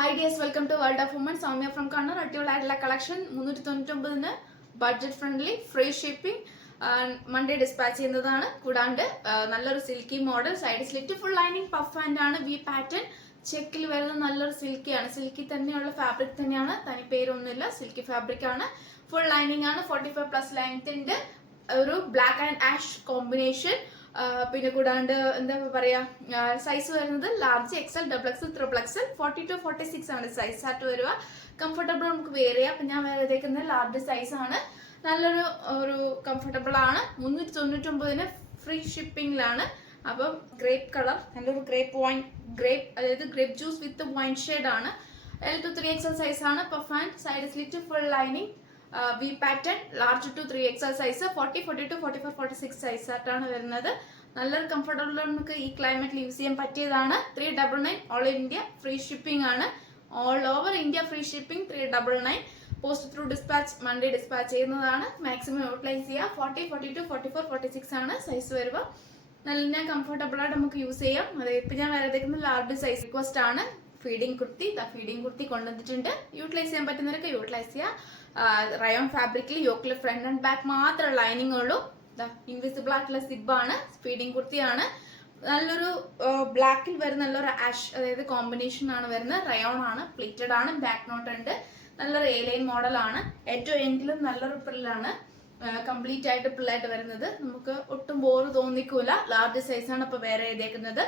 Hi dears, welcome to World of Women. Soumya from Kannur. അടിപൊളിയായിട്ടുള്ള collection 399 budget friendly free shipping Monday dispatch ചെയ്യുന്നതാണ്. കൂടാണ്ട് നല്ലൊരു silky model, side slit, full lining puff hand ആണ്, V pattern ചെക്കിൽ വരുന്ന നല്ലൊരു സിൽക്കിയാണ്. Silky തന്നെയുള്ള fabric തന്നെയാണ്, തനി പേരൊന്നുമില്ല, സിൽക്കി ഫാബ്രിക് ആണ്. ഫുൾ ലൈനിങ് ആണ്, 45+ ലെങ്ത് ഉണ്ട്. ഒരു ബ്ലാക്ക് ആൻഡ് ആഷ് കോമ്പിനേഷൻ. പിന്നെ കൂടാണ്ട് എന്താ പറയാ, സൈസ് വരുന്നത് large, XL, double XL, triple XL, 40 to 46 ആണ് സൈസ് ആയിട്ട് വരിക. കംഫർട്ടബിൾ നമുക്ക് വേറെ ചെയ്യാം. അപ്പം ഞാൻ വേറെ ചെയ്തേക്കുന്നത് ലാർജ് സൈസ് ആണ്. നല്ലൊരു കംഫർട്ടബിൾ ആണ്. 399 ഫ്രീ ഷിപ്പിംഗിലാണ്. അപ്പം ഗ്രേപ്പ് കളർ, നല്ലൊരു ഗ്രേപ്പ് അതായത് grape juice with wine shade ആണ്. L to 3XL സൈസ് ആണ്. Puff and side slit, full lining, V pattern, large to 3XL size, 40, 42, 44, 46 size ആയിട്ടാണ് വരുന്നത്. നല്ലൊരു കംഫർട്ടബിൾ നമുക്ക് ഈ ക്ലൈമറ്റിൽ യൂസ് ചെയ്യാൻ പറ്റിയതാണ്. 399 ഓൾ ഇന്ത്യ ഫ്രീ ഷിപ്പിംഗ് ആണ്. All over India free shipping 399. Post through dispatch Monday dispatch ചെയ്യുന്നതാണ്. മാക്സിമം യൂട്ടിലൈസ് ചെയ്യുക. 40, 42, 44, 46 ആണ് സൈസ് വരുക. നല്ല കംഫർട്ടബിൾ ആയിട്ട് നമുക്ക് യൂസ് ചെയ്യാം. അതായത് ഇപ്പം ഞാൻ വരത്തേക്കുന്ന ലാർജ് സൈസ് റിക്വസ്റ്റ് ആണ്. ഫീഡിങ് കുർത്തി കൊണ്ടുവന്നിട്ടുണ്ട്. യൂട്ടിലൈസ് ചെയ്യാൻ പറ്റുന്നവരൊക്കെ യൂട്ടിലൈസ് ചെയ്യുക. റയോൺ ഫാബ്രിക്കിൽ യോക്കിൽ ഫ്രണ്ട് ആൻഡ് ബാക്ക് മാത്രമേ ലൈനിങ് ഉള്ളൂ. ഇൻവിസിബിൾ ആയിട്ടുള്ള സിബാണ്, ഫീഡിങ് കുർത്തിയാണ്. നല്ലൊരു ബ്ലാക്കിൽ വരുന്ന നല്ലൊരു ആഷ് അതായത് കോമ്പിനേഷൻ ആണ് വരുന്നത്. റയോൺ ആണ്, പ്ലീറ്റഡ് ആണ്, ബാക്ക് നോട്ട് ഉണ്ട്. നല്ലൊരു എ-ലൈൻ മോഡലാണ്. ഏറ്റവും എൻഡിലും നല്ലൊരു പ്രില്ലാണ്, കംപ്ലീറ്റ് ആയിട്ട് പ്രില്ലായിട്ട് വരുന്നത്. നമുക്ക് ഒട്ടും ബോറ് തോന്നിക്കൂല. ലാർജ് സൈസാണ് ഇപ്പോൾ വേറെ ചെയ്തേക്കുന്നത്.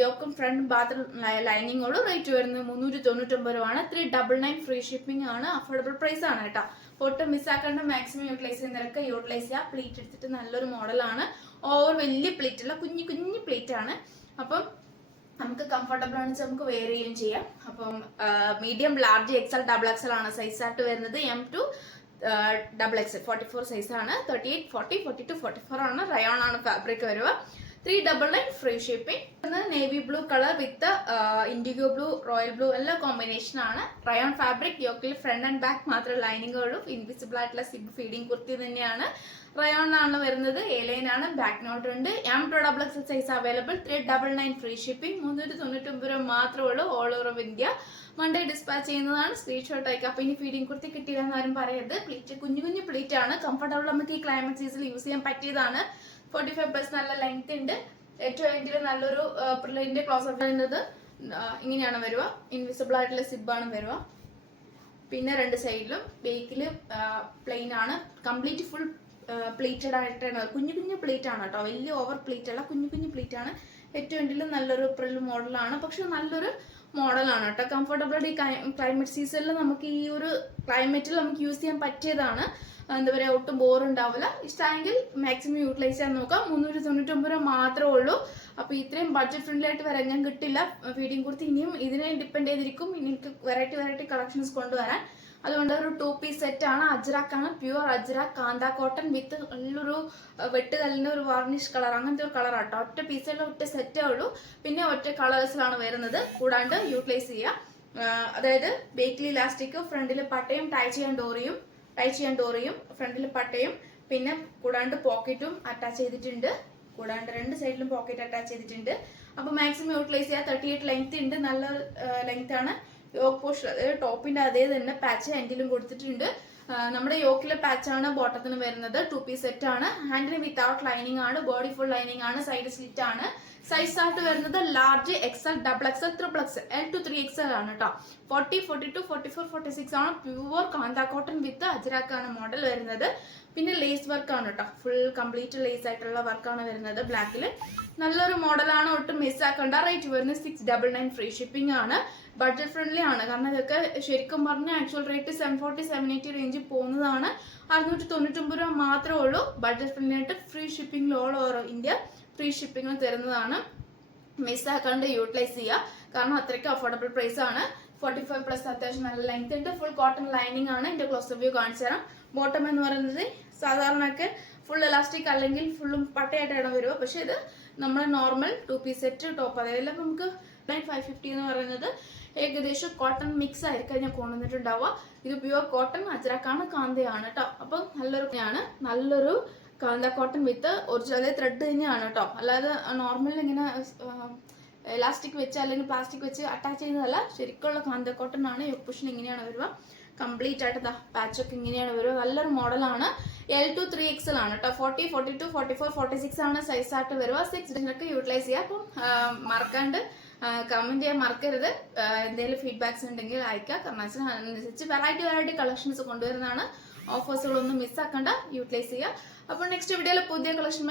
യോക്കും ഫ്രണ്ട് ബാത്റൂം ലൈനിങ് ഉള്ളൂ. റേറ്റ് വരുന്നത് 399 രൂപയാണ്. 399 ഫ്രീ ഷിപ്പിംഗ് ആണ്. അഫോർഡബിൾ പ്രൈസ് ആണ് കേട്ടോ. ഒട്ടും മിസ്സാക്കേണ്ട, മാക്സിമം യൂട്ടിലൈസ് ചെയ്യുന്നവരൊക്കെ യൂട്ടിലൈസ് ചെയ്യുക. പ്ലീറ്റ് എടുത്തിട്ട് നല്ലൊരു മോഡലാണ്. ഓവർ വലിയ പ്ലീറ്റ് അല്ല, കുഞ്ഞു പ്ലീറ്റ് ആണ്. അപ്പം നമുക്ക് കംഫർട്ടബിൾ ആണ്, നമുക്ക് വെയർ ചെയ്യുകയും ചെയ്യാം. അപ്പം medium, large, XL, double XL ആണ് സൈസ് ആയിട്ട് വരുന്നത്. M to double XL 44 size ആണ്. 38, 40, 42, 44 ആണ്. റയോൺ ആണ് ഫാബ്രിക് വരുക. 399 free shipping. Navy blue colour with indigo blue, royal blue എല്ലാം കോമ്പിനേഷൻ ആണ്. റയോൺ ഫാബ്രിക്, യോക്കിൽ ഫ്രണ്ട് ആൻഡ് ബാക്ക് മാത്രമേ ലൈനിങ് ഉള്ളൂ. ഇൻവിസിബിൾ ആയിട്ടുള്ള സിബ് ഫീഡിംഗ് കുർത്തി തന്നെയാണ്. റയോൺ ആണ് വരുന്നത്. എ-ലൈൻ ആണ്, ബാക്ക് നോട്ട് ഉണ്ട്. M to double XL size available. 399 free shipping. 399 രൂപ മാത്രമേ ഉള്ളൂ. All over India Monday dispatch ചെയ്യുന്നതാണ്. സ്ക്രീൻഷോട്ട് അയക്കുക. അപ്പൊ ഇനി ഫീഡിംഗ് കുർത്തി കിട്ടിയില്ലെന്ന് ആരും പറയരുത്. പ്ലീറ്റ് കുഞ്ഞു പ്ലീറ്റ് ആണ്. കംഫർട്ടബിൾ നമുക്ക് ഈ ക്ലൈമറ്റ് സീസണിൽ യൂസ് ചെയ്യാൻ പറ്റിയതാണ്. 45+ നല്ല ലെങ്ത് ഉണ്ട്. ഏറ്റവും എൻഡിൽ നല്ലൊരു പ്രില്ലിന്റെ ക്ലോസ് അപ്പ് വരുന്നത് ഇങ്ങനെയാണ് വരുക. ഇൻവിസിബിൾ ആയിട്ടുള്ള സിബാണ് വരുക. പിന്നെ രണ്ട് സൈഡിലും ബേക്കില് പ്ലെയിൻ ആണ്. കംപ്ലീറ്റ് ഫുൾ പ്ലേറ്റഡ് ആയിട്ടാണ്. കുഞ്ഞു പ്ലേറ്റ് ആണ് കേട്ടോ, വലിയ ഓവർ പ്ലേറ്റ് അല്ല, കുഞ്ഞു പ്ലേറ്റ് ആണ്. ഏറ്റവും എൻഡിലും നല്ലൊരു പ്രിൽ മോഡലാണ്. പക്ഷെ നല്ലൊരു മോഡലാണ് കേട്ടോ. കംഫർട്ടബിൾ ഈ ക്ലൈമറ്റ് സീസണിൽ നമുക്ക് ഈ ഒരു ക്ലൈമറ്റിൽ നമുക്ക് യൂസ് ചെയ്യാൻ പറ്റിയതാണ്. എന്താ പറയുക, ഒട്ടും ബോറുണ്ടാവില്ല. ഇഷ്ടമെങ്കിൽ മാക്സിമം യൂട്ടിലൈസ് ചെയ്യാൻ നോക്കാം. 399 രൂപ മാത്രമേ ഉള്ളൂ. അപ്പോൾ ഇത്രയും ബഡ്ജറ്റ് ഫ്രണ്ട്ലി ആയിട്ട് വരാൻ ഞാൻ കിട്ടില്ല. ഫീഡിംഗ് കുർത്തി ഇനിയും ഇതിനെ ഡിപ്പെൻഡ് ചെയ്തിരിക്കും. ഇനി എനിക്ക് വെറൈറ്റി കളക്ഷൻസ് കൊണ്ടുവരാൻ. അതുകൊണ്ട് ഒരു 2 പീസ് സെറ്റ് ആണ്. അജ്രാക്കാണ്, പ്യുവർ അജ്രാക്ക് കാന്ത കോട്ടൺ വിത്ത് നല്ലൊരു വെട്ടുകല്ലിന്റെ ഒരു വാർണിഷ് കളർ, അങ്ങനത്തെ ഒരു കളർ ആട്ടോ. ഒറ്റ പീസിലുള്ള ഒറ്റ സെറ്റേ ഉള്ളൂ. പിന്നെ ഒറ്റ കളേഴ്സിലാണ് വരുന്നത്. കൂടാണ്ട് യൂട്ടിലൈസ് ചെയ്യുക. അതായത് ബേക്കിൽ ഇലാസ്റ്റിക്, ഫ്രണ്ടിൽ പട്ടയും ടൈ ചെയ്യാൻ ഡോറിയും, ഫ്രണ്ടിൽ പട്ടയും, പിന്നെ കൂടാണ്ട് പോക്കറ്റും അറ്റാച്ച് ചെയ്തിട്ടുണ്ട്. കൂടാണ്ട് രണ്ട് സൈഡിലും പോക്കറ്റ് അറ്റാച്ച് ചെയ്തിട്ടുണ്ട്. അപ്പൊ മാക്സിമം യൂട്ടിലൈസ് ചെയ്യുക. 38 ലെങ്ത് ഉണ്ട്, നല്ല ലെങ്ത് ആണ്. യോക്ക് പോസ്റ്റ് അതായത് ടോപ്പിന്റെ അതേ തന്നെ പാച്ച് ഹാൻഡിലും കൊടുത്തിട്ടുണ്ട്. നമ്മുടെ യോക്കിലെ പാച്ചാണ് ബോട്ടത്തിന് വരുന്നത്. 2 പീസ് സെറ്റ് ആണ്. ഹാൻഡിൽ വിത്തൗട്ട് ലൈനിങ് ആണ്, ബോഡി ഫുൾ ലൈനിങ് ആണ്, സൈഡ് സ്ലിറ്റ് ആണ്. സൈസ് ആയിട്ട് വരുന്നത് large, XL, double XL, triple XL, L to 3XL ആണ് കേട്ടോ. 40, 42, 44, 46 ആണ്. പ്യുവർ കാന്ത കോട്ടൺ വിത്ത് അജ്രാക്കാണ് മോഡൽ വരുന്നത്. പിന്നെ ലേസ് വർക്ക് ആണ് കേട്ടോ, ഫുൾ കംപ്ലീറ്റ് ലേസ് ആയിട്ടുള്ള വർക്കാണ് വരുന്നത്. ബ്ലാക്കിൽ നല്ലൊരു മോഡലാണ്, ഒട്ടും മിസ്സാക്കണ്ട. റേറ്റ് വരുന്നത് 699 ഫ്രീ ഷിപ്പിംഗ് ആണ്. ബഡ്ജറ്റ് ഫ്രണ്ട്ലി ആണ്, കാരണം ഇതൊക്കെ ശരിക്കും പറഞ്ഞാൽ ആക്ച്വൽ റേറ്റ് 740, 780 റേഞ്ചിൽ പോകുന്നതാണ്. 699 രൂപ മാത്രമേ ഉള്ളൂ. ബഡ്ജറ്റ് ഫ്രണ്ട്ലി ആയിട്ട് free shipping all over India free shipping തരുന്നതാണ്. മിസ്സാക്കാണ്ട് യൂട്ടിലൈസ് ചെയ്യുക, കാരണം അത്രയ്ക്ക് അഫോർഡബിൾ പ്രൈസ് ആണ്. 45+ അത്യാവശ്യം നല്ല ലെങ്ത് ഉണ്ട്. ഫുൾ കോട്ടൺ ലൈനിങ് ആണ്. എൻ്റെ ക്ലോസ് വ്യൂ കാണിച്ചു തരാം. ബോട്ടം എന്ന് പറയുന്നത് സാധാരണയൊക്കെ ഫുൾ ഇലാസ്റ്റിക് അല്ലെങ്കിൽ ഫുള്ളും പട്ടയായിട്ടാണ് വരിക. പക്ഷെ ഇത് നമ്മുടെ നോർമൽ 2 പീസ് സെറ്റ് ടോപ്പ്, അതായത് നമുക്ക് 550 എന്ന് പറയുന്നത് ഏകദേശം കോട്ടൺ മിക്സ് ആയിരിക്കും ഞാൻ കൊണ്ടുവന്നിട്ടുണ്ടാവുക. ഇത് പ്യുവർ കോട്ടൺ അജ്രാക്കാണ്, കാന്തയാണ് കേട്ടോ. അപ്പം നല്ലൊരു കാന്ത കോട്ടൺ വിത്ത് ഒറിജിനൽ ത്രെഡ് തന്നെയാണ് കേട്ടോ. അല്ലാതെ നോർമൽ ഇങ്ങനെ എലാസ്റ്റിക് വെച്ച് അല്ലെങ്കിൽ പ്ലാസ്റ്റിക് വെച്ച് അറ്റാച്ച് ചെയ്യുന്നതല്ല, ശരിക്കുള്ള കാന്ത കോട്ടൺ ആണ്. യോക്ക് പൊസിഷൻ ഇങ്ങനെയാണ് വരിക, കംപ്ലീറ്റ് ആയിട്ട് പാച്ചൊക്കെ ഇങ്ങനെയാണ് വരിക. നല്ലൊരു മോഡലാണ്. L2 3XL ആണ് കേട്ടോ. 40, 42, 44, 46 ആണ് സൈസ് ആയിട്ട് വരിക. 6 ഇതിനൊക്കെ യൂട്ടിലൈസ് ചെയ്യുക. അപ്പം മറക്കാണ്ട് കമന്റ് ചെയ്യാൻ മറക്കരുത്. എന്തെങ്കിലും ഫീഡ്ബാക്സ് ഉണ്ടെങ്കിൽ അയക്കുക. കാരണം അതിനനുസരിച്ച് വെറൈറ്റി കളക്ഷൻസ് കൊണ്ടുവരുന്നതാണ്. ഓഫേഴ്സുകളൊന്നും മിസ്സാക്കണ്ട, യൂട്ടിലൈസ് ചെയ്യുക. അപ്പോൾ നെക്സ്റ്റ് വീഡിയോയിൽ പുതിയ കളക്ഷൻ